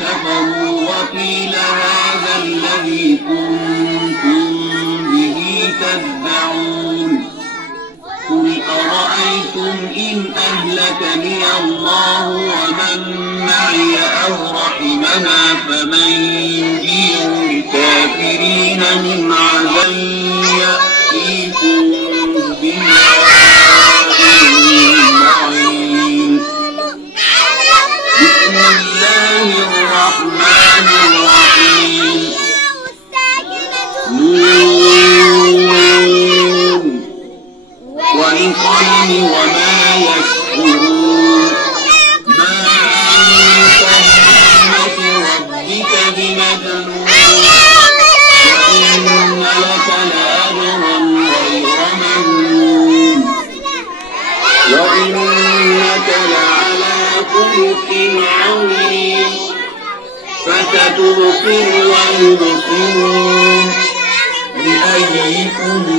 كفروا وقيل هذا الذي كنتم به تدعون قل أرأيتم إن أهلكني الله ومن معي أو رحمنا فمن يجير الكافرين من عذاب يأتيكم بماء معين بسم الله الرحمن الرحيم والقلم وما يسطرون ما أنت بنعمة ربك بمجنون وإن لك لأجرا غير ممنون وإنك لعلى خلق عظيم فستبصر ويبصرون بأيكم